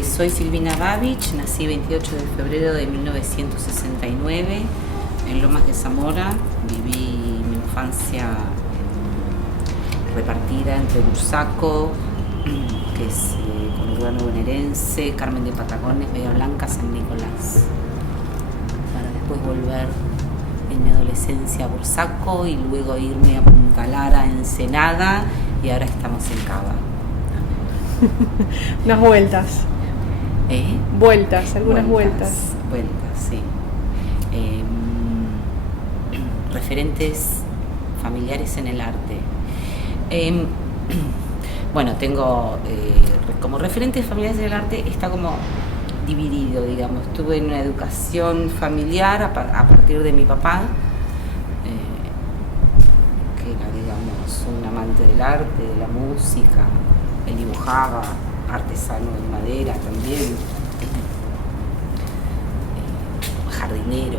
Soy Silvina Babich, nací 28 de febrero de 1969 en Lomas de Zamora. Viví mi infancia repartida entre Bursaco, que es conurbano bonaerense, Carmen de Patagones, Bahía Blanca, San Nicolás, para después volver en mi adolescencia a Bursaco y luego irme a Punta Lara, Ensenada, y ahora estamos en Cava. Unas vueltas. Algunas vueltas. Vueltas, sí. Referentes familiares en el arte. Bueno, tengo como referentes familiares en el arte está como dividido, digamos. Tuve una educación familiar a partir de mi papá, que era, digamos, un amante del arte, de la música. Él dibujaba, artesano de madera también, jardinero,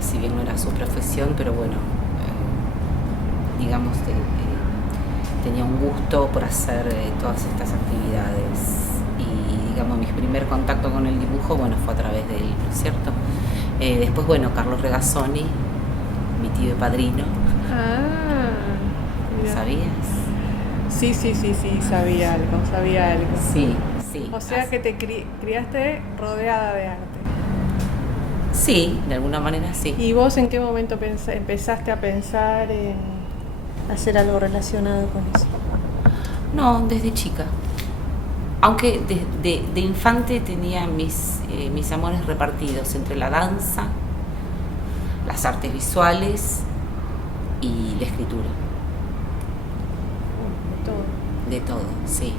si bien no era su profesión, pero bueno, digamos que tenía un gusto por hacer todas estas actividades, y digamos mi primer contacto con el dibujo, bueno, fue a través de él, ¿no es cierto? Después, bueno, Carlos Regazzoni, mi tío y padrino. ¿Sabías? Sí, sabía algo. Sí. O sea que te criaste rodeada de arte. Sí, de alguna manera sí. ¿Y vos en qué momento empezaste a pensar en hacer algo relacionado con eso? No, desde chica. Aunque de infante tenía mis amores repartidos entre la danza, las artes visuales y la escritura. De todo, sí.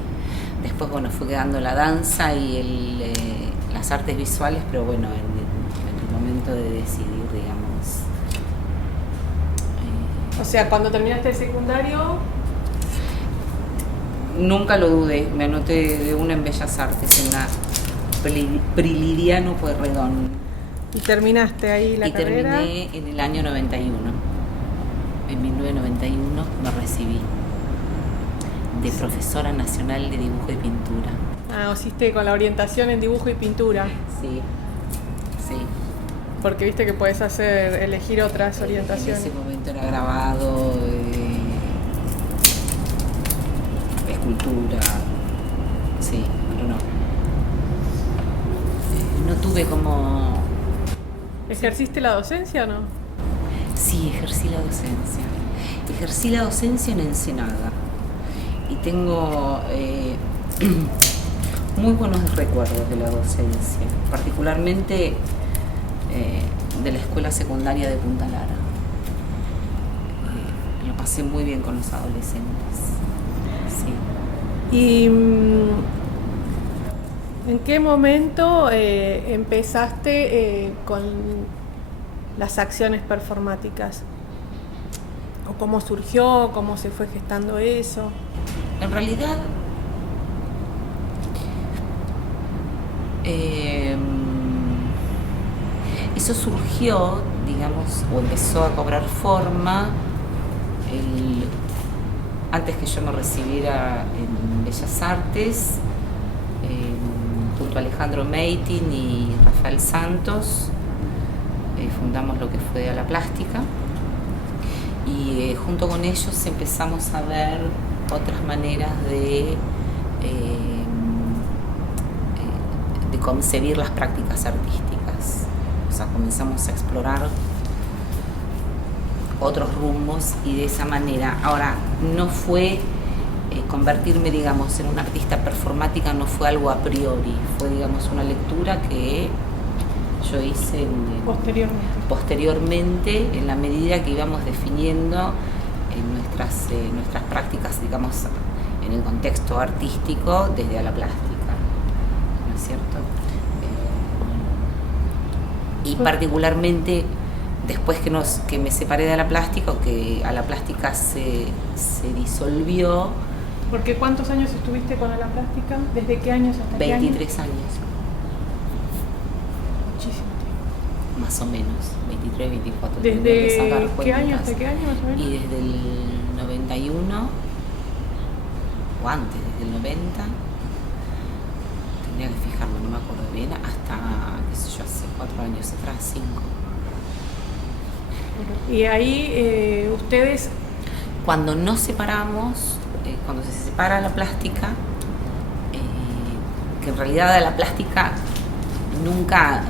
Después, bueno, fue quedando la danza y las artes visuales, pero bueno, en el momento de decidir, digamos. O sea, cuando terminaste el secundario... Nunca lo dudé, me anoté de una en Bellas Artes, en la Prilidiano Pueyrredón. ¿Y terminaste ahí la carrera? Y terminé en el año 91. En 1991 me recibí de profesora nacional de dibujo y pintura. Hiciste con la orientación en dibujo y pintura. Sí. Porque viste que podés elegir otras orientaciones. En ese momento era grabado, escultura, sí, pero no. No tuve como... ¿Ejerciste la docencia o no? Sí, ejercí la docencia. Ejercí la docencia en Ensenada. Y tengo muy buenos recuerdos de la docencia, particularmente de la escuela secundaria de Punta Lara. Lo pasé muy bien con los adolescentes. Sí. ¿Y en qué momento empezaste con las acciones performáticas? ¿O cómo surgió? ¿Cómo se fue gestando eso? En realidad, eso surgió, digamos, o empezó a cobrar forma antes que yo me recibiera en Bellas Artes, junto a Alejandro Meitin y Rafael Santos, fundamos lo que fue A la Plástica, y junto con ellos empezamos a ver otras maneras de concebir las prácticas artísticas. O sea, comenzamos a explorar otros rumbos, y de esa manera, ahora, no fue convertirme, digamos, en una artista performática, no fue algo a priori, fue, digamos, una lectura que yo hice posteriormente, en la medida que íbamos definiendo nuestras prácticas, digamos, en el contexto artístico desde A la Plástica, ¿no es cierto? Y particularmente después que me separé de A la Plástica, o que A la Plástica se disolvió. ¿Porque cuántos años estuviste con A la Plástica? ¿Desde qué años hasta qué años? 23 años. Muchísimo tiempo. Más o menos, 23, 24. ¿Desde qué año hasta qué año más o menos? Y desde el 91, o antes, desde el 90 tendría que fijarme, no me acuerdo bien, hasta, qué sé yo, hace 4 años atrás, 5. Y ahí ustedes... Cuando nos separamos, cuando se separa la plástica, que en realidad la plástica nunca,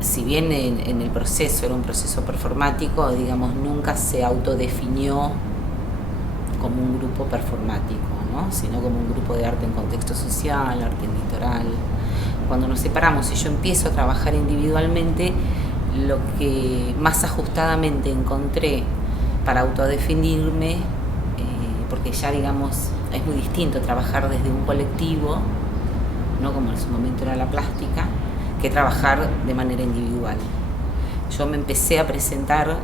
si bien en el proceso era un proceso performático, digamos, nunca se autodefinió como un grupo performático, ¿no? Sino como un grupo de arte en contexto social, arte en litoral. Cuando nos separamos y yo empiezo a trabajar individualmente, lo que más ajustadamente encontré para autodefinirme, porque ya, digamos, es muy distinto trabajar desde un colectivo, ¿no? Como en su momento era la plástica, que trabajar de manera individual. Yo me empecé a presentar,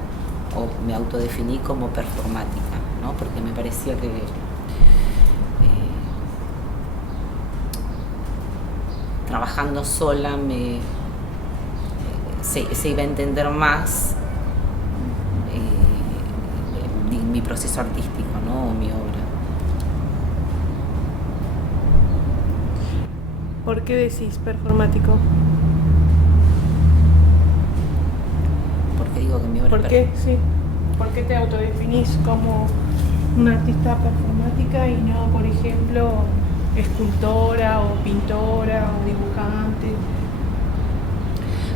o me autodefiní como performática, ¿no? Porque me parecía que trabajando sola se iba a entender más mi proceso artístico, ¿no? O mi obra. ¿Por qué decís performático? ¿Por qué digo que mi obra ¿Por qué? Sí. ¿Por qué te autodefinís como una artista performática y no, por ejemplo, escultora o pintora o dibujante?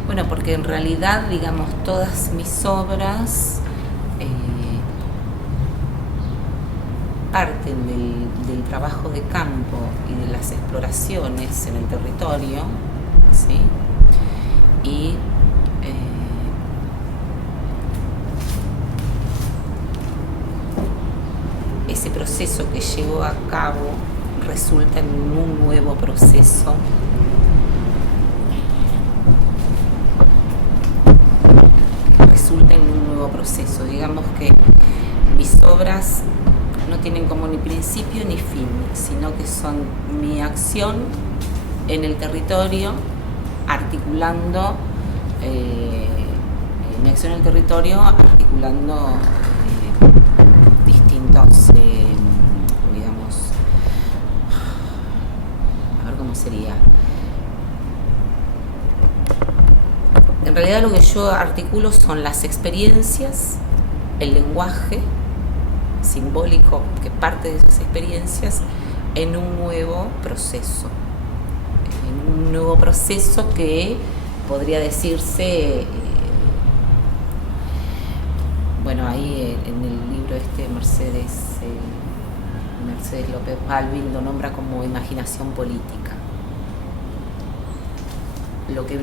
Bueno, porque en realidad, digamos, todas mis obras parten del trabajo de campo y de las exploraciones en el territorio, ¿sí? Y ese proceso que llevo a cabo resulta en un nuevo proceso digamos que mis obras no tienen como ni principio ni fin, sino que son mi acción en el territorio, articulando distintos, digamos, a ver cómo sería. En realidad lo que yo articulo son las experiencias, el lenguaje simbólico que parte de esas experiencias en un nuevo proceso. Que podría decirse, bueno, ahí en el libro Mercedes López Balvin lo nombra como imaginación política. Lo que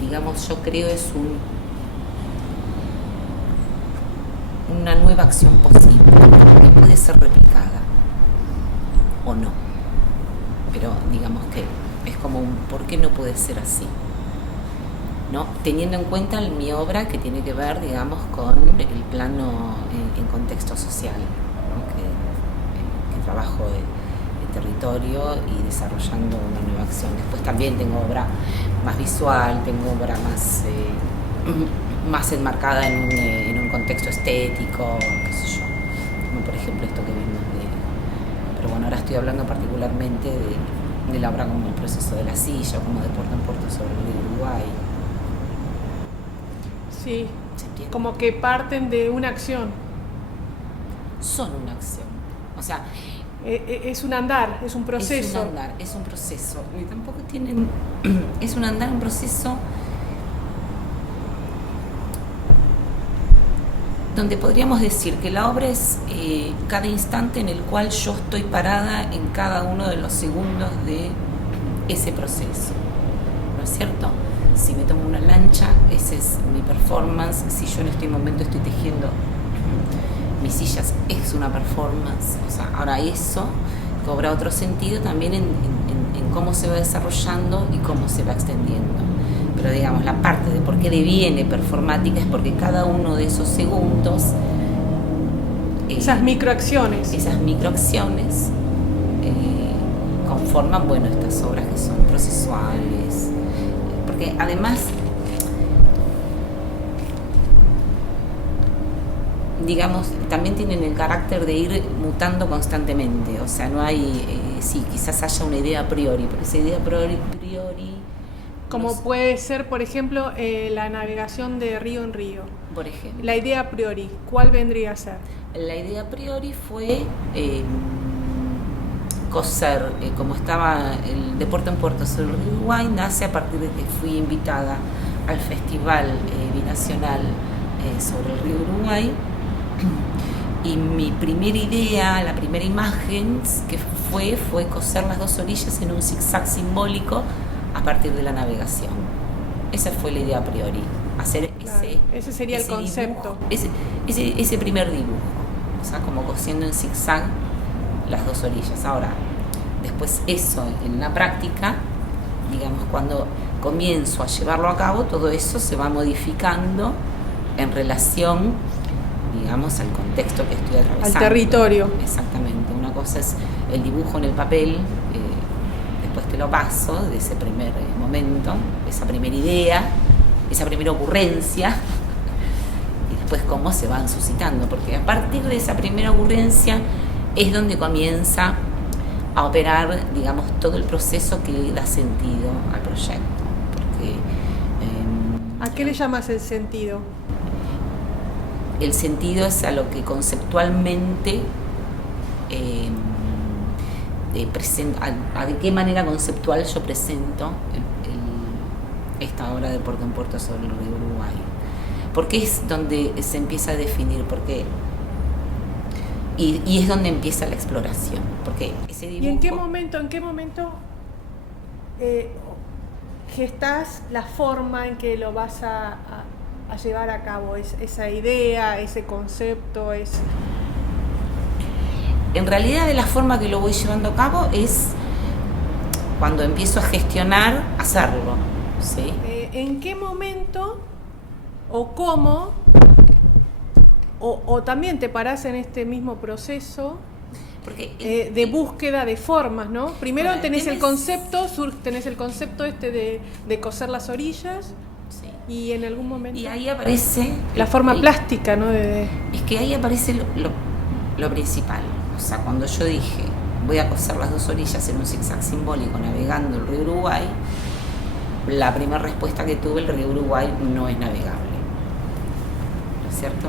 digamos yo creo es una nueva acción posible que puede ser replicada o no, pero digamos que es como ¿por qué no puede ser así? ¿No? Teniendo en cuenta mi obra que tiene que ver, digamos, con el plano en contexto social, ¿no? que trabajo en territorio y desarrollando una nueva acción. Después también tengo obra más visual, tengo obra más enmarcada en un contexto estético, qué sé yo, como por ejemplo esto que vimos pero bueno, ahora estoy hablando particularmente de la obra como el proceso de la silla, como de puerta en puerta sobre el río Uruguay. Sí, como que parten de una acción. Son una acción, o sea, es un andar, es un proceso. Es un proceso. Y tampoco tienen, es un andar, un proceso donde podríamos decir que la obra es cada instante en el cual yo estoy parada en cada uno de los segundos de ese proceso, ¿no es cierto? Si me tomo una lancha, ese es mi performance. Si yo en este momento estoy tejiendo mis sillas, es una performance. O sea, ahora eso cobra otro sentido también en cómo se va desarrollando y cómo se va extendiendo. Pero digamos, la parte de por qué deviene performática es porque cada uno de esos segundos, esas microacciones conforman, bueno, estas obras que son procesuales, porque además, digamos, también tienen el carácter de ir mutando constantemente, o sea, no hay, sí, quizás haya una idea a priori, pero esa idea a priori como no, puede ser, por ejemplo, la navegación de río en río. por ejemplo. La idea a priori, ¿cuál vendría a ser? La idea a priori fue coser, como estaba el deporte en Puerto sobre el Uruguay, nace a partir de que fui invitada al Festival Binacional sobre el río Uruguay, y mi primera idea, la primera imagen que fue coser las dos orillas en un zigzag simbólico a partir de la navegación. Esa fue la idea a priori, hacer ese sería el concepto. Dibujo, ese primer dibujo, o sea, como cosiendo en zigzag las dos orillas. Ahora, después eso en la práctica, digamos, cuando comienzo a llevarlo a cabo, todo eso se va modificando en relación, digamos, al contexto que estoy atravesando. Al territorio. Exactamente. Una cosa es el dibujo en el papel, después te lo paso de ese primer momento, esa primera idea, esa primera ocurrencia, y después cómo se van suscitando, porque a partir de esa primera ocurrencia es donde comienza a operar, digamos, todo el proceso que da sentido al proyecto. Porque, ¿a qué le llamas el sentido? El sentido es a lo que conceptualmente de qué manera conceptual yo presento esta obra de Puerto en Puerto sobre el río Uruguay. Porque es donde se empieza a definir, porque y es donde empieza la exploración, porque ese dibujo... ¿Y en qué momento gestás la forma en que lo vas a llevar a cabo? Esa idea, ese concepto, En realidad, de la forma que lo voy llevando a cabo es cuando empiezo a gestionar, hacerlo, ¿sí? ¿En qué momento o cómo, o también te parás en este mismo proceso de búsqueda de formas, ¿no? Primero tenés el concepto de coser las orillas, sí, y en algún momento... Y ahí aparece... La forma plástica, ¿no? Es que ahí aparece lo principal. O sea, cuando yo dije, voy a coser las dos orillas en un zigzag simbólico navegando el río Uruguay, la primera respuesta que tuve, el río Uruguay no es navegable, ¿no es cierto?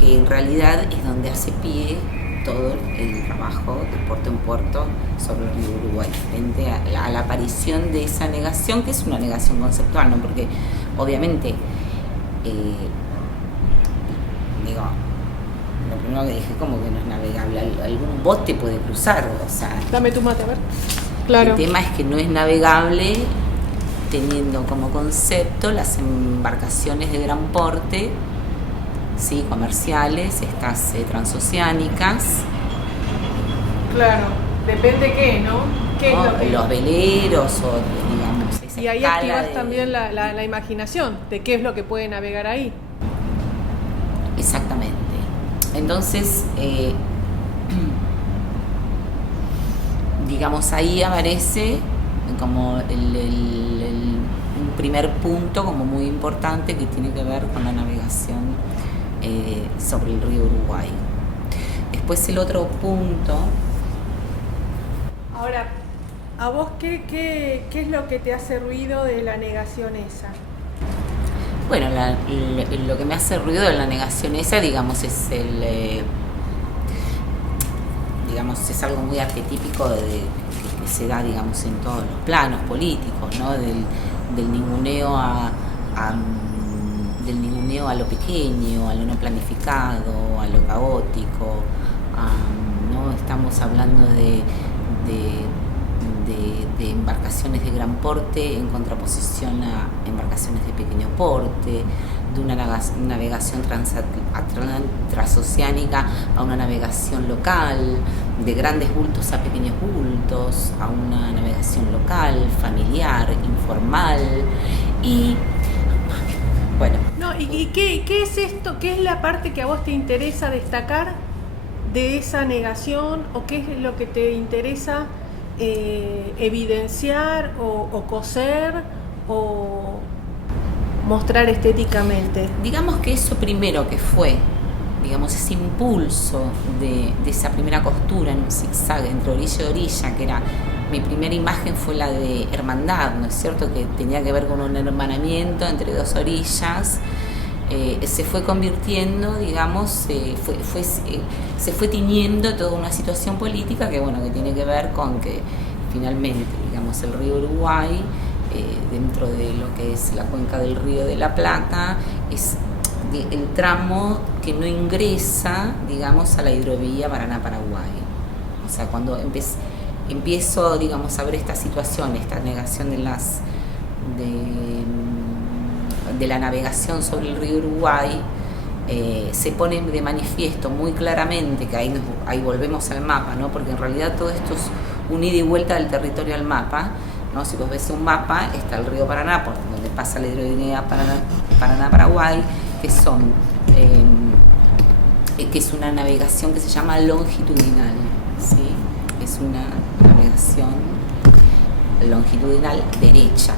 Que en realidad es donde hace pie todo el trabajo de puerto en puerto sobre el río Uruguay, frente a la aparición de esa negación, que es una negación conceptual, ¿no? Porque obviamente, lo primero que dije, como que no es navegable, algún bote puede cruzar, o sea... Dame tu mate, a ver. Claro. El tema es que no es navegable teniendo como concepto las embarcaciones de gran porte, sí, comerciales, estas transoceánicas. Claro, depende qué, ¿no? ¿Qué es lo que... Los veleros o, digamos, esa y ahí activas también la imaginación de qué es lo que puede navegar ahí. Exactamente. Entonces, digamos, ahí aparece como un primer punto como muy importante que tiene que ver con la navegación sobre el río Uruguay. Después el otro punto... Ahora, ¿a vos qué es lo que te hace ruido de la negación esa? Bueno, lo que me hace ruido de la negación esa, digamos, es es algo muy arquetípico que se da, digamos, en todos los planos políticos, ¿no? Del ninguneo a lo pequeño, a lo no planificado, a lo caótico, ¿no? Estamos hablando de embarcaciones de gran porte en contraposición a embarcaciones de pequeño porte, de una navegación transoceánica a una navegación local, de grandes bultos a pequeños bultos, a una navegación local, familiar, informal. Y bueno. No, ¿y qué es esto? ¿Qué es la parte que a vos te interesa destacar de esa negación? ¿O qué es lo que te interesa evidenciar o coser? mostrar estéticamente? Digamos que eso primero que fue, digamos, ese impulso de esa primera costura en un zigzag entre orilla y orilla, que era, mi primera imagen fue la de hermandad, ¿no es cierto?, que tenía que ver con un hermanamiento entre dos orillas. Se fue convirtiendo, digamos, se fue tiñendo toda una situación política que, bueno, que tiene que ver con que finalmente, digamos, el río Uruguay, dentro de lo que es la cuenca del río de la Plata, es el tramo que no ingresa, digamos, a la hidrovía Paraná-Paraguay. O sea, cuando empiezo, digamos, a ver esta situación, esta negación de la navegación sobre el río Uruguay, se pone de manifiesto muy claramente que ahí volvemos al mapa, ¿no? Porque en realidad todo esto es un ida y vuelta del territorio al mapa, ¿no? Si vos ves un mapa, está el río Paraná, por donde pasa la hidrovía Paraná-Paraguay, que es una navegación que se llama longitudinal, ¿sí? Es una navegación longitudinal derecha,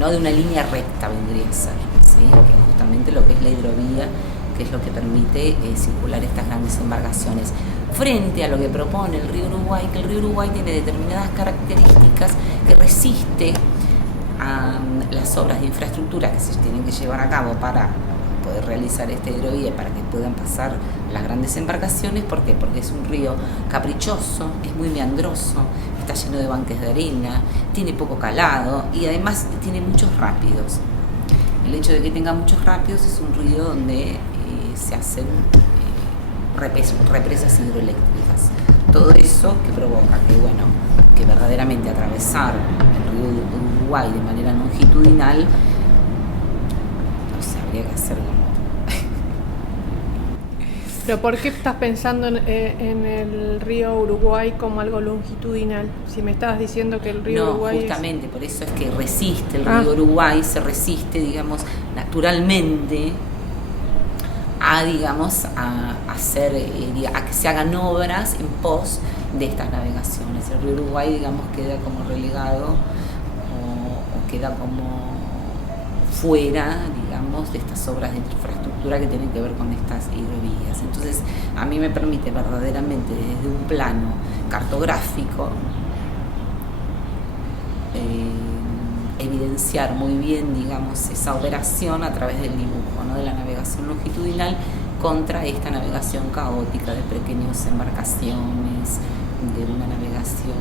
no de una línea recta vendría a ser, ¿sí? Que es justamente lo que es la hidrovía, que es lo que permite circular estas grandes embarcaciones. Frente a lo que propone el río Uruguay, que el río Uruguay tiene determinadas características que resiste a las obras de infraestructura que se tienen que llevar a cabo para poder realizar esta hidrovía, para que puedan pasar las grandes embarcaciones. ¿Por qué? Porque es un río caprichoso, es muy meandroso, está lleno de banques de arena, tiene poco calado y además tiene muchos rápidos. El hecho de que tenga muchos rápidos es un río donde se hacen represas hidroeléctricas. Todo eso que provoca que verdaderamente atravesar el río Uruguay de manera longitudinal, no sé, habría que hacer como... ¿Pero por qué estás pensando en el río Uruguay como algo longitudinal? Si me estabas diciendo que el río Uruguay justamente por eso es que resiste, el río Uruguay se resiste, digamos, naturalmente a hacer, a que se hagan obras en pos de estas navegaciones. El río Uruguay, digamos, queda como relegado o queda como fuera, digamos, de estas obras de infraestructura que tienen que ver con estas hidrovías. Entonces, a mí me permite verdaderamente desde un plano cartográfico evidenciar muy bien, digamos, esa operación a través del dibujo, ¿no? De la navegación longitudinal contra esta navegación caótica de pequeñas embarcaciones, de una navegación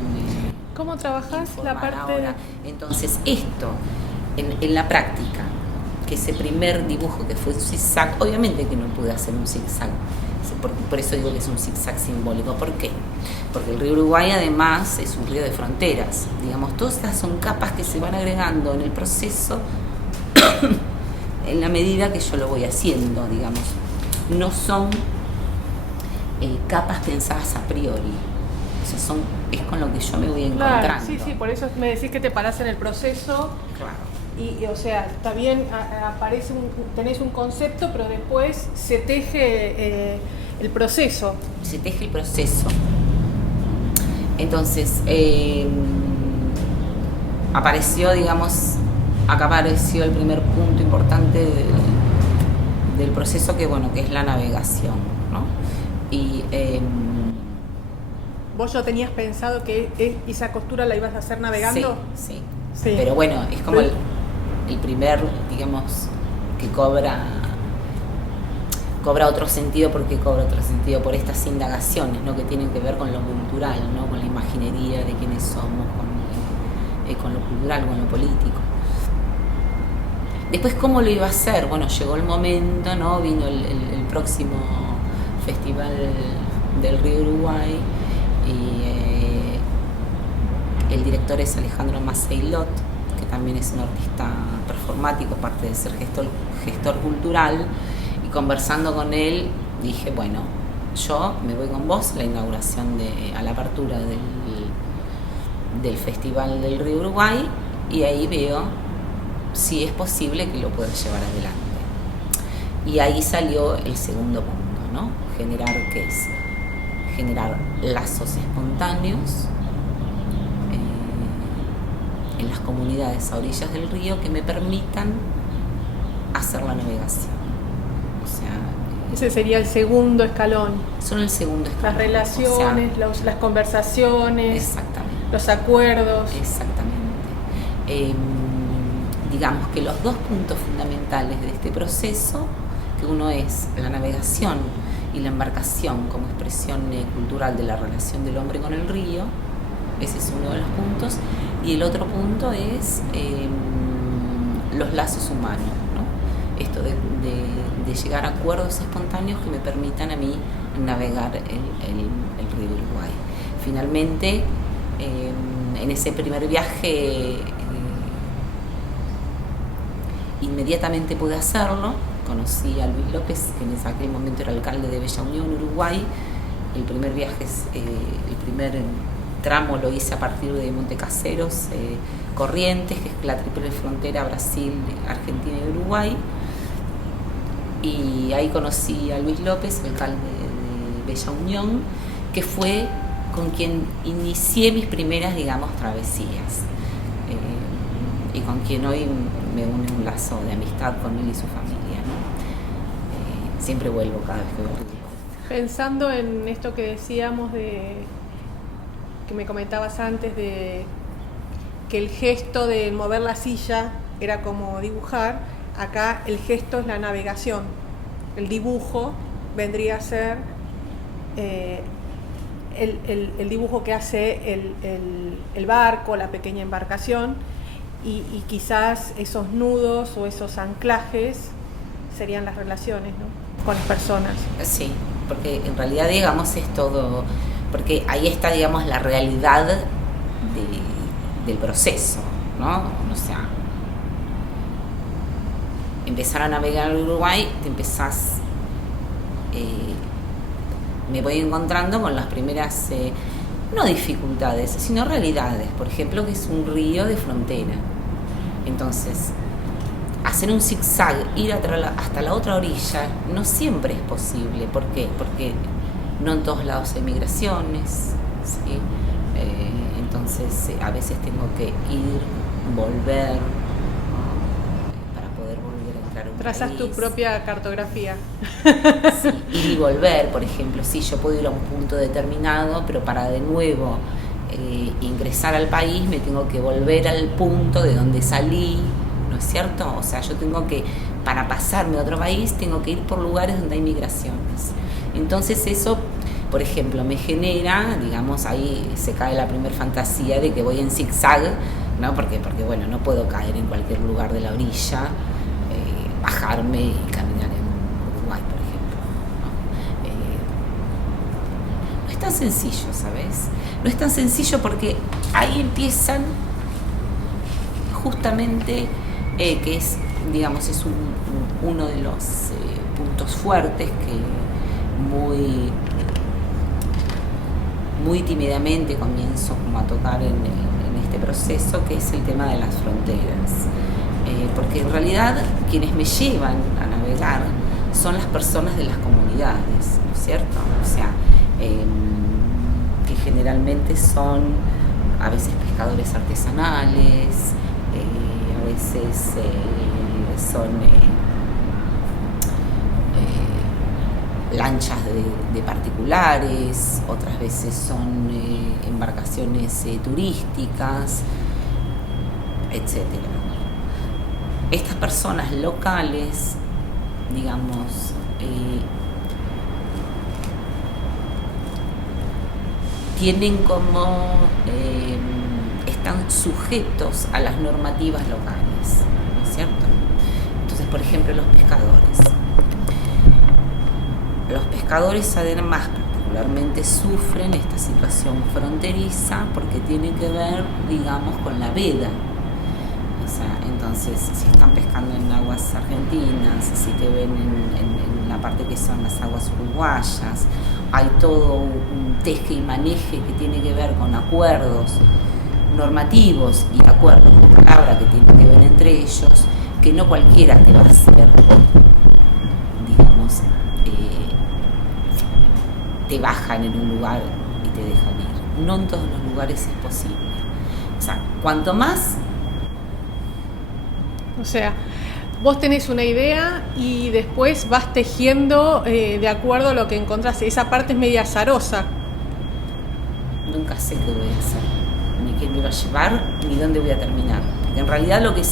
¿Cómo trabajás la parte ahora? Entonces, esto en la práctica, que ese primer dibujo que fue un zigzag, obviamente que no pude hacer un zigzag, por eso digo que es un zigzag simbólico. ¿Por qué? Porque el río Uruguay además es un río de fronteras, digamos, todas estas son capas que se van agregando en el proceso en la medida que yo lo voy haciendo, digamos, no son capas pensadas a priori, o sea, es con lo que yo me voy encontrando. Claro, sí, por eso me decís que te parás en el proceso. Claro. Y o sea, está bien, tenés un concepto, pero después se teje el proceso. Se teje el proceso. Entonces, apareció el primer punto importante del proceso, que es la navegación, ¿no? Y ¿vos ya tenías pensado que esa costura la ibas a hacer navegando? Sí. Pero bueno, es como el primer, digamos, que cobra otro sentido. Porque cobra otro sentido por estas indagaciones, ¿no? Que tienen que ver con lo cultural, ¿no? Con la imaginería de quiénes somos, con lo cultural, con lo político. Después, ¿cómo lo iba a hacer? Bueno, llegó el momento, ¿no? Vino el próximo Festival del Río Uruguay y el director es Alejandro Maceilot, que también es un artista performático, aparte de ser gestor cultural, y conversando con él dije, bueno, yo me voy con vos a la inauguración, a la apertura del Festival del Río Uruguay, y ahí veo si es posible que lo pueda llevar adelante. Y ahí salió el segundo punto, ¿no? Generar lazos espontáneos en las comunidades a orillas del río que me permitan hacer la navegación. O sea, ese sería el segundo escalón. Son el segundo escalón. Las relaciones, o sea, las conversaciones, exactamente, los acuerdos. Exactamente. Digamos que los dos puntos fundamentales de este proceso, que uno es la navegación y la embarcación como expresión cultural de la relación del hombre con el río, ese es uno de los puntos, y el otro punto es los lazos humanos, ¿no? Esto de llegar a acuerdos espontáneos que me permitan a mí navegar el río Uruguay. Finalmente, en ese primer viaje inmediatamente pude hacerlo. Conocí a Luis López, que en aquel momento era alcalde de Bella Unión, Uruguay. El primer viaje, el primer tramo lo hice a partir de Montecaseros, Corrientes, que es la triple frontera Brasil, Argentina y Uruguay. Y ahí conocí a Luis López, alcalde de Bella Unión, que fue con quien inicié mis primeras, digamos, travesías. Y con quien hoy me une un lazo de amistad con él y su familia, ¿no? Siempre vuelvo cada vez que veo Río. Pensando en esto que decíamos que me comentabas antes, de que el gesto de mover la silla era como dibujar, acá el gesto es la navegación. El dibujo vendría a ser el dibujo que hace el barco, la pequeña embarcación, y quizás esos nudos o esos anclajes serían las relaciones, ¿no?, con las personas. Sí, porque en realidad, digamos, es todo, porque ahí está, digamos, la realidad del proceso, ¿no? O sea, empezar a navegar en Uruguay, te empezás, me voy encontrando con las primeras, no dificultades, sino realidades. Por ejemplo, que es un río de frontera. Entonces, hacer un zigzag, ir hasta la otra orilla, no siempre es posible. ¿Por qué? Porque no en todos lados hay migraciones, ¿sí? Entonces, a veces tengo que ir, volver, ¿no?, para poder volver a entrar a un Trazas país. tu propia cartografía. Sí, ir y volver, por ejemplo. Sí, yo puedo ir a un punto determinado, pero para de nuevo ingresar al país me tengo que volver al punto de donde salí, ¿no es cierto? O sea, yo tengo que, para pasarme a otro país, tengo que ir por lugares donde hay migraciones. Entonces eso, por ejemplo, me genera, digamos, ahí se cae la primer fantasía de que voy en zigzag, ¿no? Porque bueno, no puedo caer en cualquier lugar de la orilla, bajarme y caminar en Uruguay, por ejemplo, ¿no? No es tan sencillo, ¿sabes? No es tan sencillo porque ahí empiezan justamente, que es, digamos, es uno de los puntos fuertes que muy tímidamente comienzo como a tocar en este proceso, que es el tema de las fronteras. Porque en realidad quienes me llevan a navegar son las personas de las comunidades, ¿no es cierto? O sea, que generalmente son a veces pescadores artesanales, a veces son lanchas de particulares, otras veces son embarcaciones turísticas, etcétera. Estas personas locales, digamos, tienen como, están sujetos a las normativas locales, ¿no es cierto? Entonces, por ejemplo, los pescadores. Los pescadores, además, particularmente sufren esta situación fronteriza porque tiene que ver, digamos, con la veda. O sea, entonces, si están pescando en aguas argentinas, si te ven en la parte que son las aguas uruguayas, hay todo un teje y maneje que tiene que ver con acuerdos normativos y acuerdos de palabra que tienen que ver entre ellos, que no cualquiera te va a hacer, digamos, te bajan en un lugar y te dejan ir. No en todos los lugares es posible. O sea, cuanto más O sea, vos tenés una idea y después vas tejiendo de acuerdo a lo que encontrás. Esa parte es media azarosa. Nunca sé qué voy a hacer, ni qué me va a llevar, ni dónde voy a terminar. Porque en realidad lo que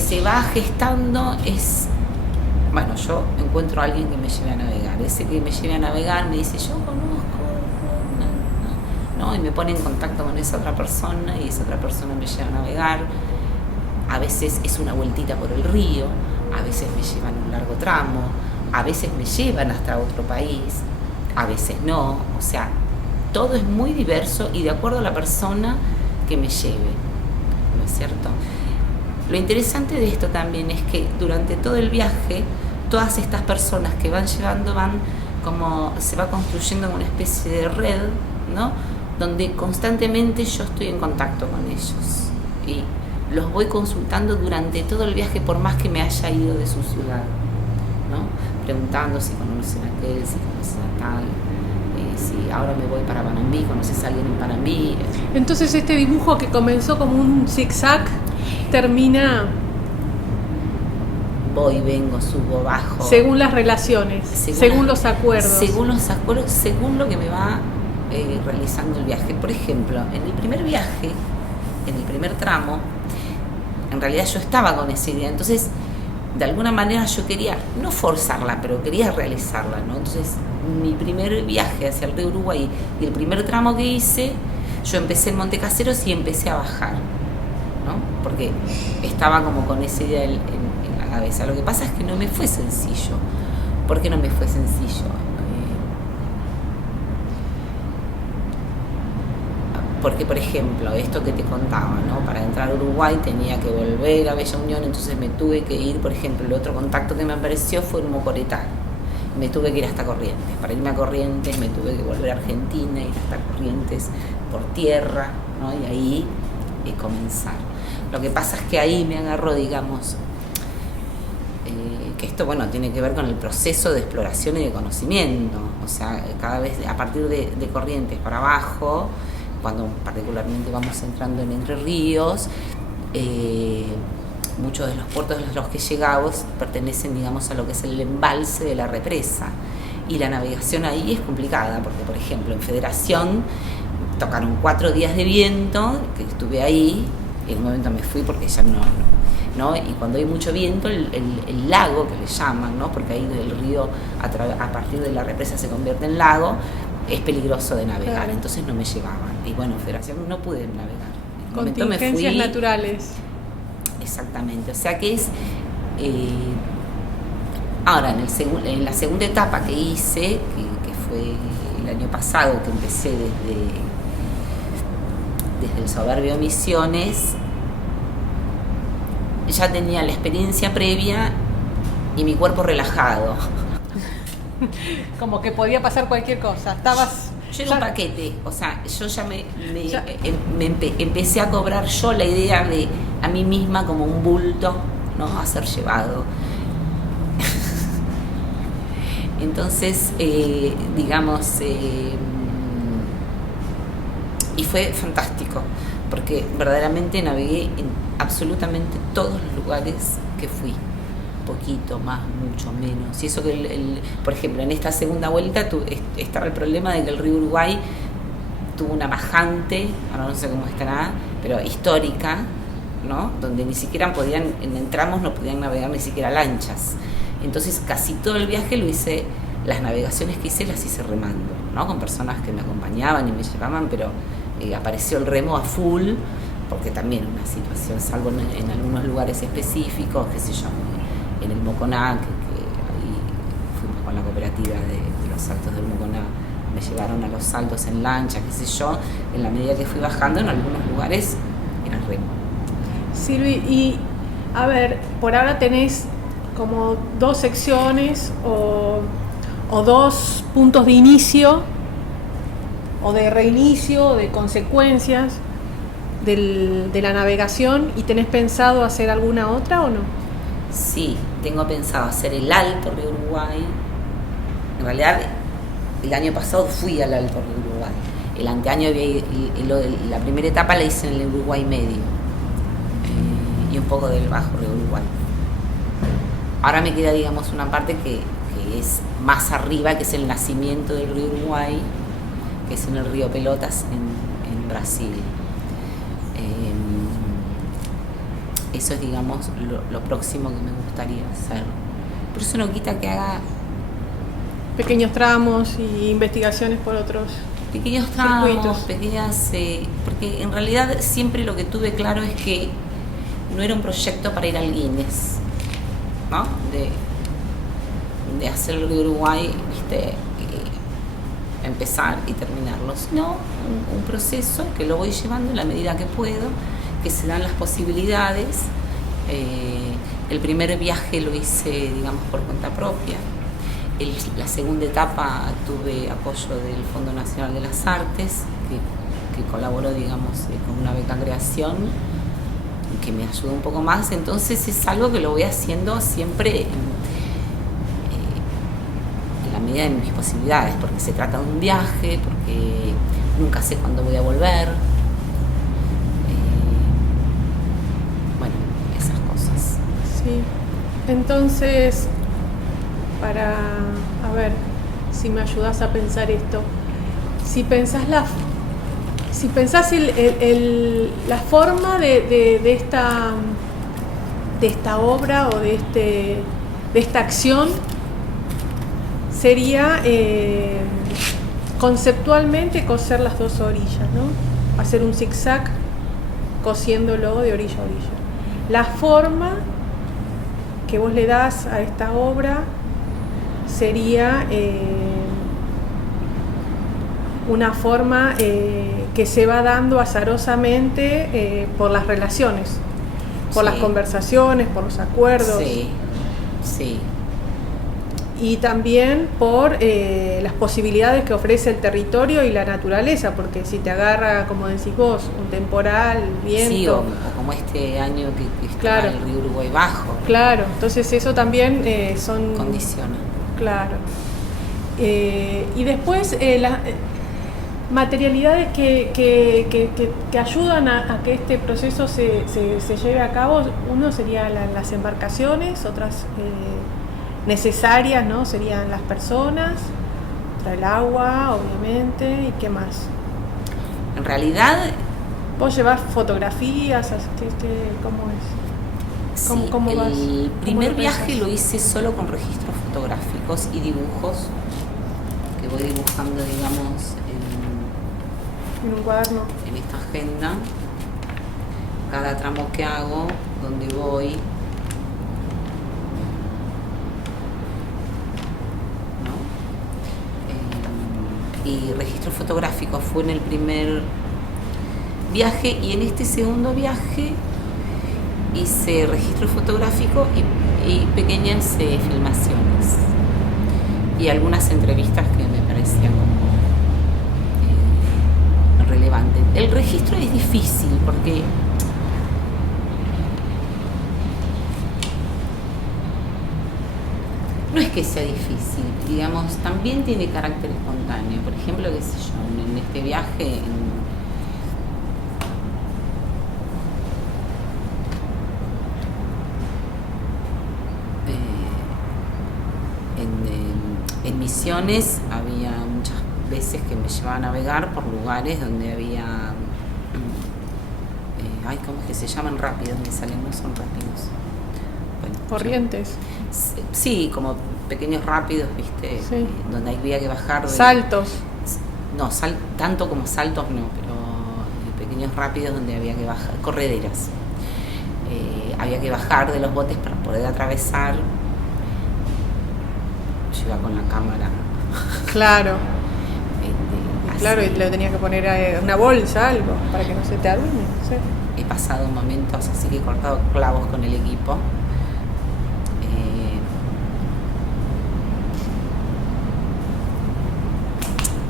se va gestando es, bueno, yo encuentro a alguien que me lleve a navegar. Ese que me lleve a navegar me dice, yo conozco, ¿no? Y me pone en contacto con esa otra persona y esa otra persona me lleva a navegar. A veces es una vueltita por el río, a veces me llevan un largo tramo, a veces me llevan hasta otro país, a veces no. O sea, todo es muy diverso y de acuerdo a la persona que me lleve, ¿no es cierto? Lo interesante de esto también es que durante todo el viaje, todas estas personas que van llevando como se va construyendo una especie de red, ¿no? Donde constantemente yo estoy en contacto con ellos y los voy consultando durante todo el viaje, por más que me haya ido de su ciudad, ¿no? Preguntando si conocen a aquel, si conocen a tal, si ahora me voy para Panambí, conoces a alguien en Panambí. Entonces este dibujo que comenzó como un zigzag termina... Voy, vengo, subo, bajo. Según las relaciones, según los acuerdos. Según los acuerdos, según lo que me va realizando el viaje. Por ejemplo, en el primer viaje, en el primer tramo, en realidad yo estaba con esa idea. Entonces, de alguna manera yo quería, no forzarla, pero quería realizarla, ¿no? Entonces, mi primer viaje hacia el río Uruguay y el primer tramo que hice, yo empecé en Montecaseros y empecé a bajar, ¿no? Porque estaba como con esa idea en la cabeza. Lo que pasa es que no me fue sencillo. ¿Por qué no me fue sencillo? Porque, por ejemplo, esto que te contaba, ¿no? Para entrar a Uruguay tenía que volver a Bella Unión, entonces me tuve que ir, por ejemplo, el otro contacto que me apareció fue en Mocoretá. Me tuve que ir hasta Corrientes. Para irme a Corrientes me tuve que volver a Argentina, ir hasta Corrientes por tierra, ¿no? Y ahí comenzar. Lo que pasa es que ahí me agarró, digamos, que esto, bueno, tiene que ver con el proceso de exploración y de conocimiento. O sea, cada vez a partir de Corrientes para abajo, cuando particularmente vamos entrando en Entre Ríos, muchos de los puertos a los que llegamos pertenecen, digamos, a lo que es el embalse de la represa. Y la navegación ahí es complicada, porque, por ejemplo, en Federación tocaron 4 días de viento, que estuve ahí, y en un momento me fui porque ya no. Y cuando hay mucho viento, el lago, que le llaman, ¿no? Porque ahí el río, a partir de la represa se convierte en lago, es peligroso de navegar, claro. Entonces no me llevaban. Y bueno, en Federación no pude navegar. En un momento me fui, naturales. Exactamente, o sea que es... ahora, en la segunda etapa que hice, que fue el año pasado, que empecé desde el Soberbio Misiones, ya tenía la experiencia previa y mi cuerpo relajado. Como que podía pasar cualquier cosa. Estabas... Yo era un paquete, o sea, yo ya empecé a cobrar yo la idea de a mí misma como un bulto, ¿no? A ser llevado. Entonces, digamos, y fue fantástico, porque verdaderamente navegué en absolutamente todos los lugares que fui. Poquito, más, mucho, menos. Y eso que, por ejemplo, en esta segunda vuelta estaba el problema de que el río Uruguay tuvo una bajante, ahora no sé cómo estará, pero histórica, ¿no? Donde ni siquiera en tramos no podían navegar ni siquiera lanchas. Entonces casi todo el viaje lo hice, las navegaciones que hice las hice remando, ¿no? Con personas que me acompañaban y me llevaban, pero apareció el remo a full, porque también una situación, salvo en algunos lugares específicos, qué sé yo, en el Moconá, que ahí fuimos con la cooperativa de los saltos del Moconá, me llevaron a los saltos en lancha, qué sé yo, en la medida que fui bajando, en algunos lugares era remo. Silvi, y a ver, por ahora tenés como 2 secciones o 2 puntos de inicio o de reinicio, de consecuencias de la navegación, ¿y tenés pensado hacer alguna otra o no? Sí, tengo pensado hacer el Alto Río Uruguay. En realidad, el año pasado fui al Alto Río Uruguay. El anteaño, la primera etapa la hice en el Uruguay Medio. poco del Bajo Río Uruguay. Ahora me queda, digamos, una parte que es más arriba, que es el nacimiento del río Uruguay, que es en el río Pelotas, en Brasil. Eso es, digamos, lo próximo que me gustaría hacer. Pero eso no quita que haga pequeños tramos y investigaciones por otros pequeños tramos, circuitos. pequeñas, porque en realidad siempre lo que tuve claro es que no era un proyecto para ir al Guinness, ¿no? De hacer el río Uruguay, ¿viste? Empezar y terminarlo, sino un proceso que lo voy llevando en la medida que puedo, que se dan las posibilidades. El primer viaje lo hice, digamos, por cuenta propia. La segunda etapa tuve apoyo del Fondo Nacional de las Artes, que colaboró, digamos, con una beca creación, que me ayudó un poco más. Entonces es algo que lo voy haciendo siempre en la medida de mis posibilidades, porque se trata de un viaje, porque nunca sé cuándo voy a volver. Bueno, esas cosas. Sí. Entonces, a ver si me ayudas a pensar esto, si pensás la forma de esta obra o de esta acción sería conceptualmente coser las dos orillas, ¿no? Hacer un zigzag cosiéndolo de orilla a orilla. La forma que vos le das a esta obra sería una forma que se va dando azarosamente por las relaciones, por las conversaciones, por los acuerdos. Sí, sí. Y también por las posibilidades que ofrece el territorio y la naturaleza, porque si te agarra, como decís vos, un temporal, viento... Sí, o como este año que está claro, el río Uruguay bajo. Claro, entonces eso también son... Condiciona. Claro. Y después las materialidades que ayudan a que este proceso se lleve a cabo, uno sería las embarcaciones, otras necesarias, ¿no? Serían las personas, el agua, obviamente, y qué más. En realidad... ¿Vos llevás fotografías? ¿Cómo es? ¿Cómo sí, vas? El primer viaje lo hice solo con registros fotográficos y dibujos, que voy dibujando, digamos, en un cuaderno, en esta agenda, cada tramo que hago, donde voy, ¿no? Y registro fotográfico fue en el primer viaje, y en este segundo viaje hice registro fotográfico y pequeñas filmaciones y algunas entrevistas que me parecían como relevantes. El registro es difícil porque no es que sea difícil, digamos, también tiene carácter espontáneo. Por ejemplo, qué sé yo, en este viaje en Misiones había muchas veces que me llevaba a navegar por lugares donde había ¿cómo es que se llaman? Rápidos, me salen, no son rápidos. Bueno, corrientes. Sí, como pequeños rápidos, ¿viste? Sí. Donde había que bajar saltos. No, tanto como saltos no, pero pequeños rápidos donde había que bajar, correderas. Había que bajar de los botes para poder atravesar. Yo iba con la cámara. Claro. Claro, y le tenía que poner una bolsa, algo, para que no se te arruine. Sí. He pasado momentos así que he cortado clavos con el equipo.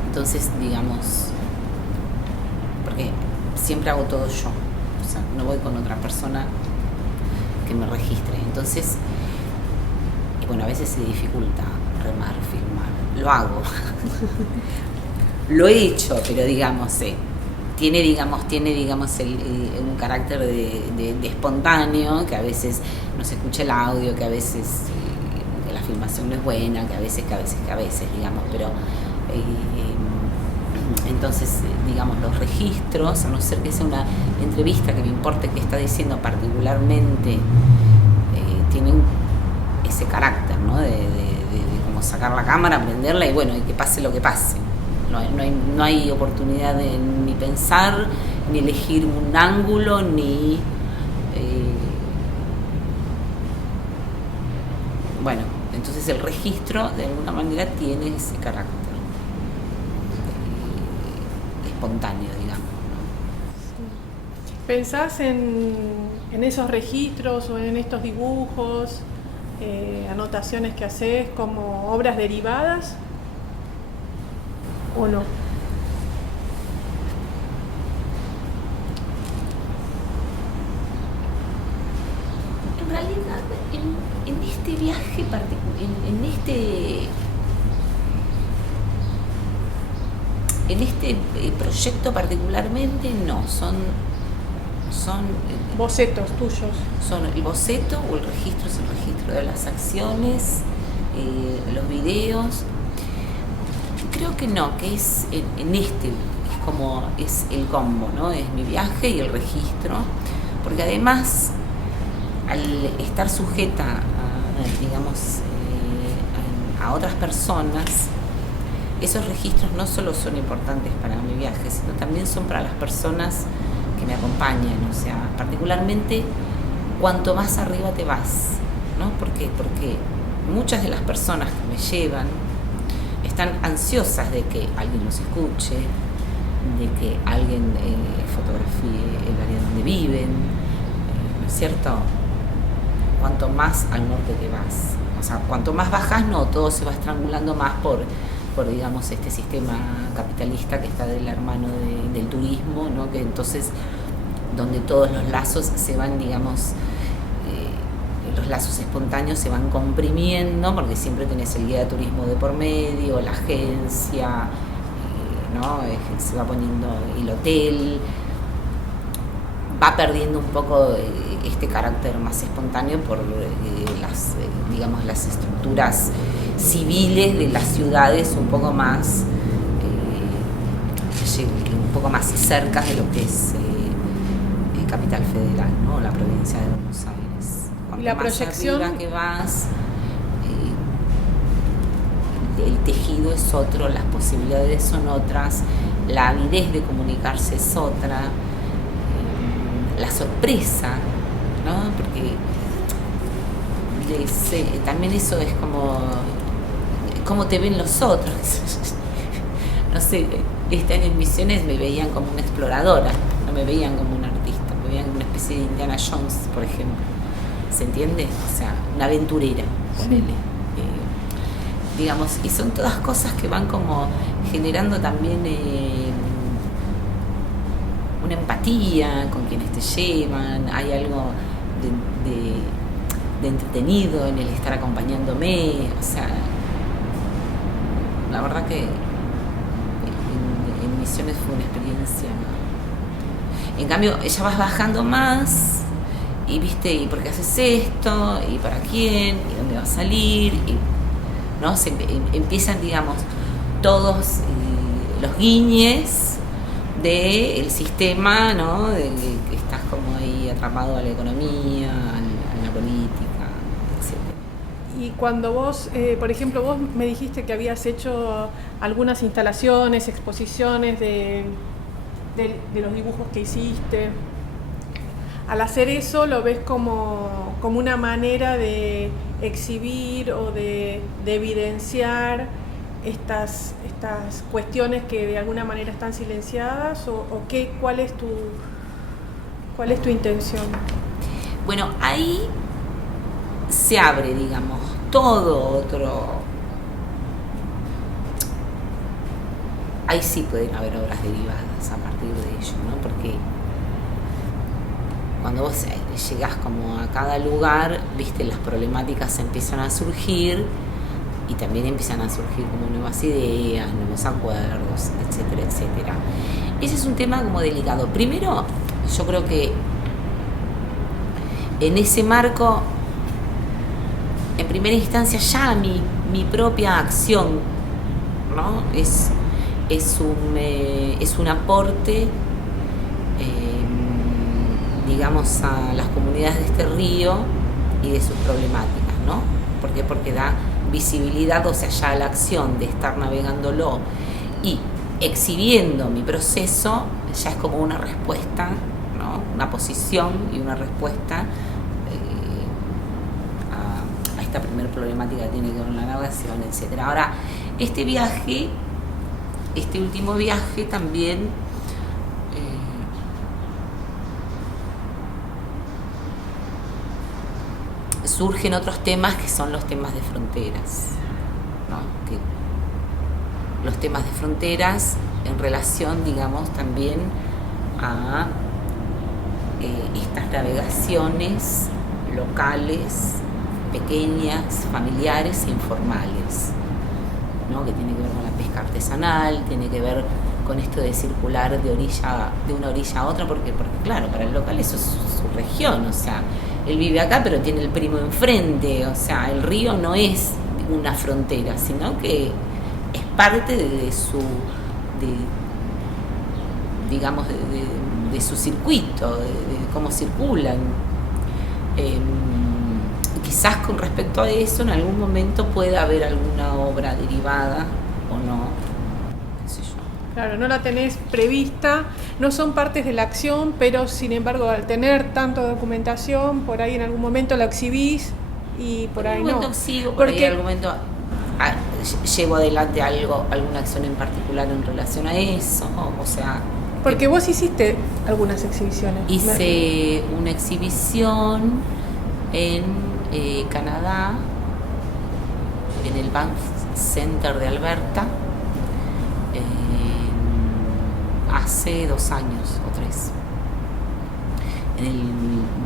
Entonces, digamos, porque siempre hago todo yo, o sea, no voy con otra persona que me registre. Entonces, bueno, a veces se dificulta remar, filmar. Lo hago. Lo he hecho, pero digamos, tiene un carácter de espontáneo, que a veces no se escucha el audio, que a veces la filmación no es buena, que a veces, digamos, pero entonces, digamos, los registros, a no ser que sea una entrevista que me importe qué está diciendo particularmente, tienen ese carácter, ¿no? De como sacar la cámara, prenderla y bueno, y que pase lo que pase. No hay oportunidad de ni pensar, ni elegir un ángulo, ni... bueno, entonces el registro de alguna manera tiene ese carácter espontáneo, digamos, ¿no? ¿Pensás en esos registros o en estos dibujos, anotaciones que haces como obras derivadas o no? En realidad, en este viaje en este proyecto particularmente no, son bocetos tuyos. Son el boceto o el registro, es el registro de las acciones, los videos. Creo que no, que es es el combo, ¿no? Es mi viaje y el registro, porque además al estar sujeta a otras personas, esos registros no solo son importantes para mi viaje, sino también son para las personas que me acompañan, o sea, particularmente cuanto más arriba te vas, ¿no? ¿Por qué? Porque muchas de las personas que me llevan están ansiosas de que alguien los escuche, de que alguien fotografíe el área donde viven, ¿no es cierto? Cuanto más al norte te vas, o sea, cuanto más bajas, todo se va estrangulando más por digamos, este sistema capitalista que está de la mano del turismo, ¿no? Que entonces, donde todos los lazos se van, digamos, los lazos espontáneos se van comprimiendo, porque siempre tenés el guía de turismo de por medio, la agencia, ¿no? Se va poniendo el hotel, va perdiendo un poco este carácter más espontáneo por las estructuras civiles de las ciudades un poco más cerca de lo que es Capital Federal, ¿no? La provincia de Buenos Aires. Cuanto y la más proyección arriba que vas, el tejido es otro, las posibilidades son otras, la avidez de comunicarse es otra, la sorpresa, ¿no? Porque también eso es como te ven los otros. No sé, en Misiones me veían como una exploradora, no me veían como una artista, me veían como una especie de Indiana Jones, por ejemplo. ¿Se entiende? O sea, una aventurera, ponele. Digamos, y son todas cosas que van como generando también una empatía con quienes te llevan, hay algo de entretenido en el estar acompañándome, o sea, la verdad que en Misiones fue una experiencia. En cambio, ya vas bajando más y viste, ¿y por qué haces esto? ¿Y para quién? ¿Y dónde va a salir? Y, ¿no? Empiezan, digamos, todos los guiñes del sistema, ¿no? De que estás como ahí atrapado a la economía, a la política, etc. Y cuando vos, por ejemplo, vos me dijiste que habías hecho algunas instalaciones, exposiciones de los dibujos que hiciste. Al hacer eso, ¿lo ves como una manera de exhibir o de evidenciar estas cuestiones que de alguna manera están silenciadas? ¿Cuál es tu intención? Bueno, ahí se abre, digamos, todo otro. Ahí sí pueden haber obras derivadas a partir de ello, ¿no? Porque cuando vos llegás como a cada lugar, viste, las problemáticas empiezan a surgir y también empiezan a surgir como nuevas ideas, nuevos acuerdos, etcétera, etcétera. Ese es un tema como delicado. Primero, yo creo que en ese marco, en primera instancia, ya mi propia acción, ¿no? es un aporte, digamos, a las comunidades de este río y de sus problemáticas, ¿no? ¿Por qué? Porque da visibilidad, o sea, ya la acción de estar navegándolo y exhibiendo mi proceso ya es como una respuesta, ¿no? Una posición y una respuesta a esta primera problemática que tiene que ver con la navegación, etc. Ahora, este último viaje también surgen otros temas que son los temas de fronteras, ¿no? Que los temas de fronteras en relación, digamos, también a estas navegaciones locales, pequeñas, familiares e informales, ¿no? Que tiene que ver con la pesca artesanal, tiene que ver con esto de circular de una orilla a otra, porque claro, para el local eso es su región, o sea, él vive acá pero tiene el primo enfrente, o sea, el río no es una frontera, sino que es parte de su circuito, de cómo circulan. Quizás con respecto a eso en algún momento pueda haber alguna obra derivada o no, qué sé yo. Claro, no la tenés prevista, no son partes de la acción, pero sin embargo al tener tanta documentación, por ahí en algún momento la exhibís y por ahí no. En algún momento exhibo, por ahí en algún momento llevo adelante alguna acción en particular en relación a eso, o sea... Porque vos hiciste algunas exhibiciones. Hice una exhibición en Canadá, en el Banff Center de Alberta, hace 2 años o 3, en el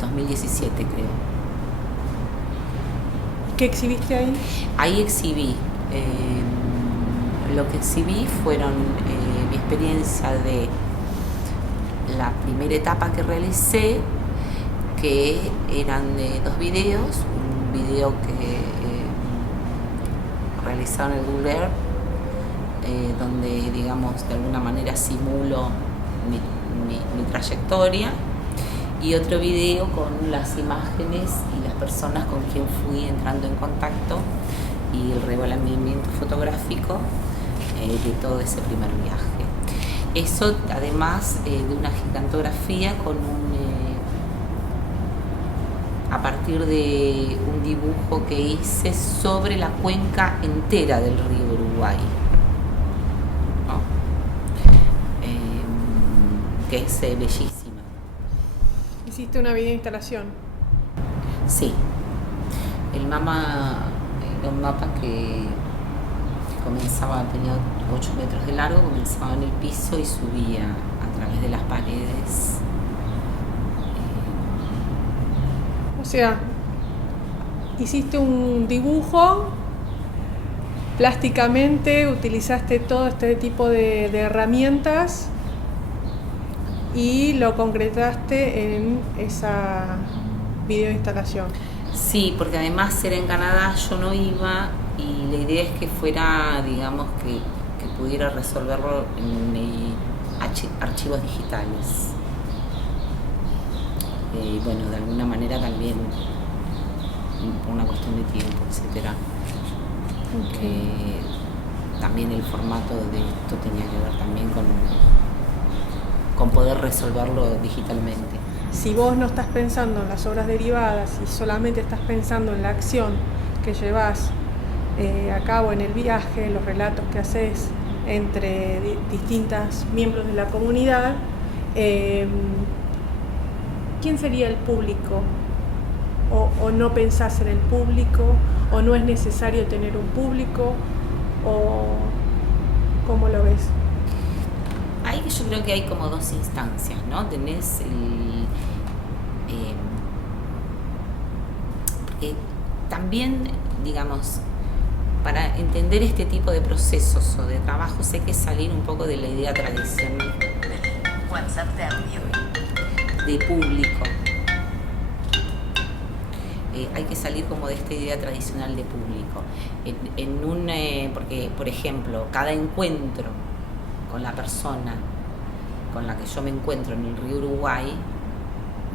2017 creo. ¿Qué exhibiste ahí? Ahí exhibí, lo que exhibí fueron mi experiencia de la primera etapa que realicé, que eran de 2 videos, un video que realizaron en el Google Earth, donde, digamos, de alguna manera simulo mi trayectoria, y otro video con las imágenes y las personas con quien fui entrando en contacto y el revelamiento fotográfico de todo ese primer viaje. Eso además de una gigantografía con a partir de un dibujo que hice sobre la cuenca entera del río Uruguay, ¿no? Que es bellísima. ¿Hiciste una videoinstalación? Sí. El mapa que comenzaba, tenía 8 metros de largo, comenzaba en el piso y subía a través de las paredes. O sea, hiciste un dibujo, plásticamente utilizaste todo este tipo de herramientas y lo concretaste en esa videoinstalación. Sí, porque además era en Canadá, yo no iba, y la idea es que fuera, digamos, que pudiera resolverlo en archivos digitales. Bueno, de alguna manera también por una cuestión de tiempo, etcétera. Okay. También el formato de esto tenía que ver también con poder resolverlo digitalmente. Si vos no estás pensando en las obras derivadas y solamente estás pensando en la acción que llevas a cabo en el viaje, los relatos que haces entre distintos miembros de la comunidad, ¿quién sería el público? O no pensás en el público, o no es necesario tener un público, o ¿cómo lo ves? Ahí yo creo que hay como 2 instancias, ¿no? Tenés porque también, digamos, para entender este tipo de procesos o de trabajos hay que salir un poco de la idea tradicional WhatsApp de audio de público. Hay que salir como de esta idea tradicional de público. Porque, por ejemplo, cada encuentro con la persona con la que yo me encuentro en el río Uruguay,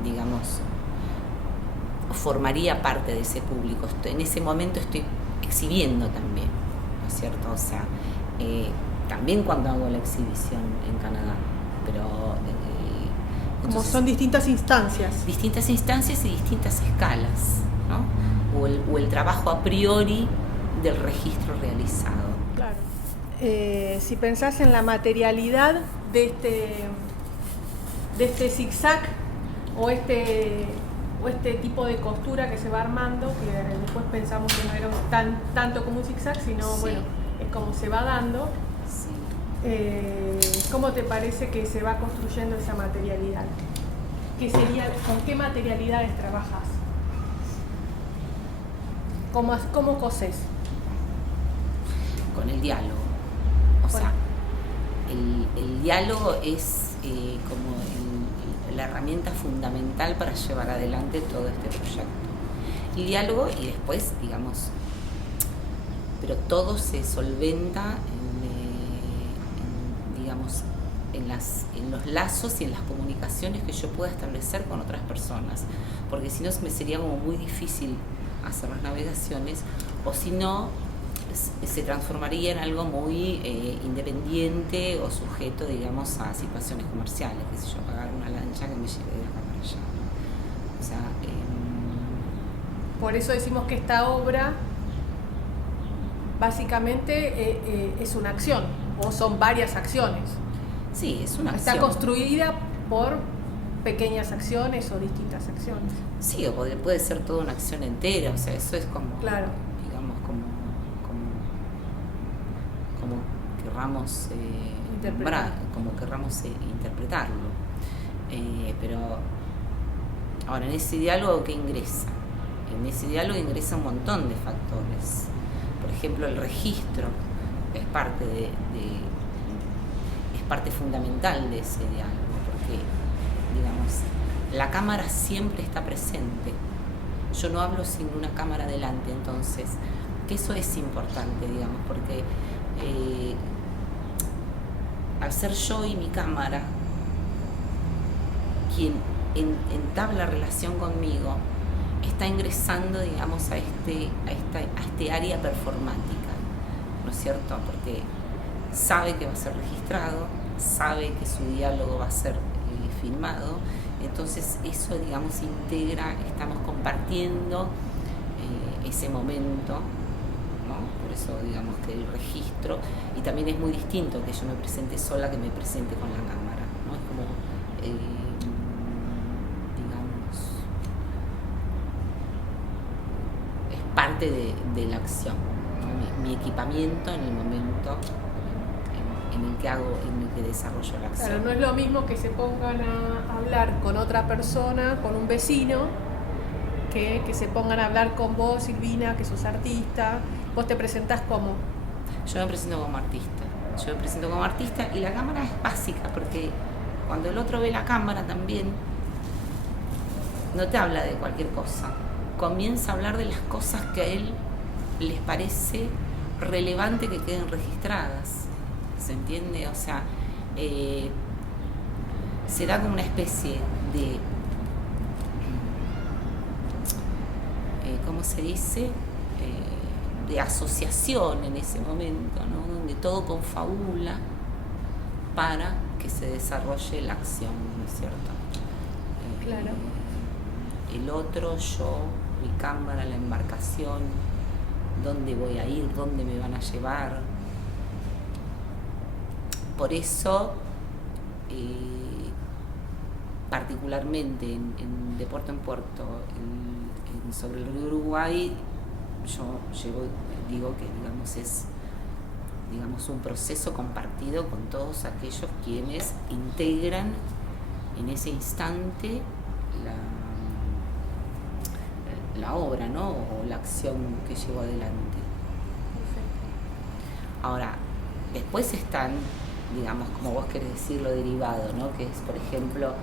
digamos, formaría parte de ese público. En ese momento estoy exhibiendo también, ¿no es cierto? O sea, también cuando hago la exhibición en Canadá, pero... como son distintas instancias. Distintas instancias y distintas escalas, ¿no? O el trabajo a priori del registro realizado. Claro. Si pensás en la materialidad de este zigzag o este tipo de costura que se va armando, que después pensamos que no era tanto como un zigzag, sino Sí. bueno, es como se va dando. Sí. ¿Cómo te parece que se va construyendo esa materialidad? ¿Con qué materialidades trabajas? ¿Cómo cosés? Con el diálogo. O sea, el diálogo es como la herramienta fundamental para llevar adelante todo este proyecto. El diálogo y después, digamos, pero todo se solventa en los lazos y en las comunicaciones que yo pueda establecer con otras personas, porque si no me sería como muy difícil hacer las navegaciones, o si no se transformaría en algo muy independiente o sujeto, digamos, a situaciones comerciales, que sé yo, pagar una lancha que me lleve de acá para allá, ¿no? O sea, por eso decimos que esta obra básicamente es una acción, o son varias acciones. sí, es una Está acción. construida por pequeñas acciones o distintas acciones. Sí, o puede ser toda una acción entera, o sea, eso es como, Claro. digamos, como querramos como querramos interpretarlo. Pero ahora, en ese diálogo, ¿qué ingresa? En ese diálogo ingresa un montón de factores. Por ejemplo, el registro es parte es parte fundamental de ese diálogo, porque, digamos, la cámara siempre está presente. Yo no hablo sin una cámara delante, entonces, que eso es importante, digamos, porque al ser yo y mi cámara quien entabla relación conmigo, está ingresando, digamos, a este área performática, ¿no es cierto? Porque sabe que va a ser registrado, sabe que su diálogo va a ser filmado, entonces eso, digamos, integra, estamos compartiendo ese momento, ¿no? Por eso, digamos, que el registro, y también es muy distinto que yo me presente sola que me presente con la cámara, ¿no? Es como, digamos, es parte de la acción, ¿no? Mi equipamiento en el momento en el que desarrollo la acción. Claro, no es lo mismo que se pongan a hablar con otra persona, con un vecino, que se pongan a hablar con vos, Silvina, que sos artista. Vos te presentás como... Yo me presento como artista. Y la cámara es básica, porque cuando el otro ve la cámara también, no te habla de cualquier cosa. Comienza a hablar de las cosas que a él les parece relevante que queden registradas. ¿Se entiende? O sea, se da como una especie de... ¿cómo se dice? De asociación en ese momento, ¿no? Donde todo confabula para que se desarrolle la acción, ¿no es cierto? Claro. El otro, yo, mi cámara, la embarcación, dónde voy a ir, dónde me van a llevar. Por eso, particularmente de puerto en puerto, sobre el río Uruguay, yo digo que, digamos, es, digamos, un proceso compartido con todos aquellos quienes integran en ese instante la obra, ¿no? O la acción que llevo adelante. Ahora, después están, digamos, como vos querés decirlo, derivado, ¿no? Que es, por ejemplo,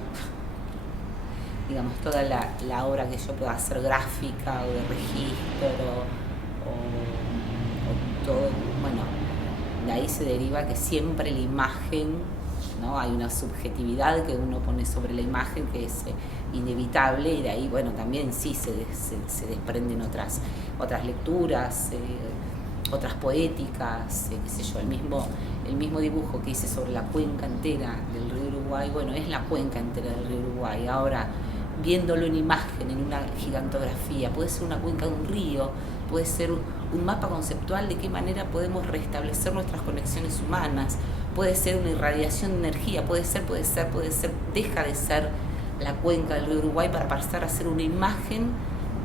digamos, toda la obra que yo pueda hacer gráfica o de registro o todo, bueno, de ahí se deriva que siempre la imagen, ¿no? Hay una subjetividad que uno pone sobre la imagen que es inevitable, y de ahí, bueno, también sí se desprenden otras lecturas, otras poéticas, qué sé yo, el mismo dibujo que hice sobre la cuenca entera del río Uruguay, bueno, es la cuenca entera del río Uruguay. Ahora, viéndolo en imagen, en una gigantografía, puede ser una cuenca de un río, puede ser un mapa conceptual de qué manera podemos restablecer nuestras conexiones humanas, puede ser una irradiación de energía, puede ser, deja de ser la cuenca del río Uruguay para pasar a ser una imagen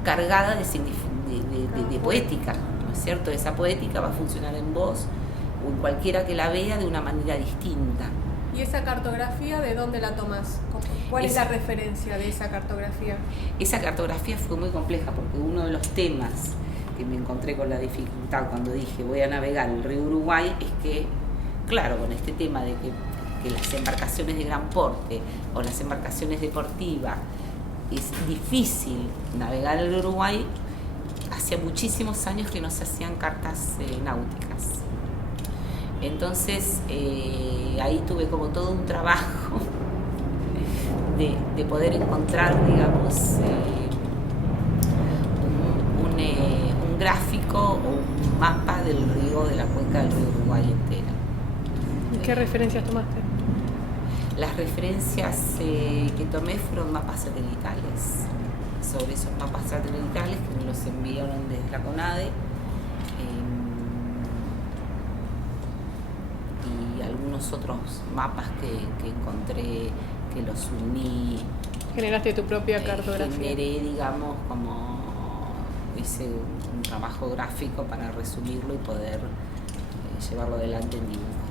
cargada de poética, ¿no es cierto? Esa poética va a funcionar en vos o en cualquiera que la vea de una manera distinta. ¿Y esa cartografía de dónde la tomás? ¿Cuál es la referencia de esa cartografía? Esa cartografía fue muy compleja porque uno de los temas que me encontré con la dificultad cuando dije voy a navegar el río Uruguay es que, claro, con este tema de que las embarcaciones de gran porte o las embarcaciones deportivas es difícil navegar el Uruguay, hacía muchísimos años que no se hacían cartas náuticas. Entonces ahí tuve como todo un trabajo de poder encontrar, digamos, un gráfico o un mapa del río, de la cuenca del río Uruguay entera. ¿Qué referencias tomaste? Las referencias que tomé fueron mapas satelitales. Sobre esos mapas satelitales que me los enviaron desde la CONADE, y algunos otros mapas que encontré, que los uní. ¿Generaste tu propia cartografía? Generé, digamos, como hice un trabajo gráfico para resumirlo y poder llevarlo adelante en dibujo.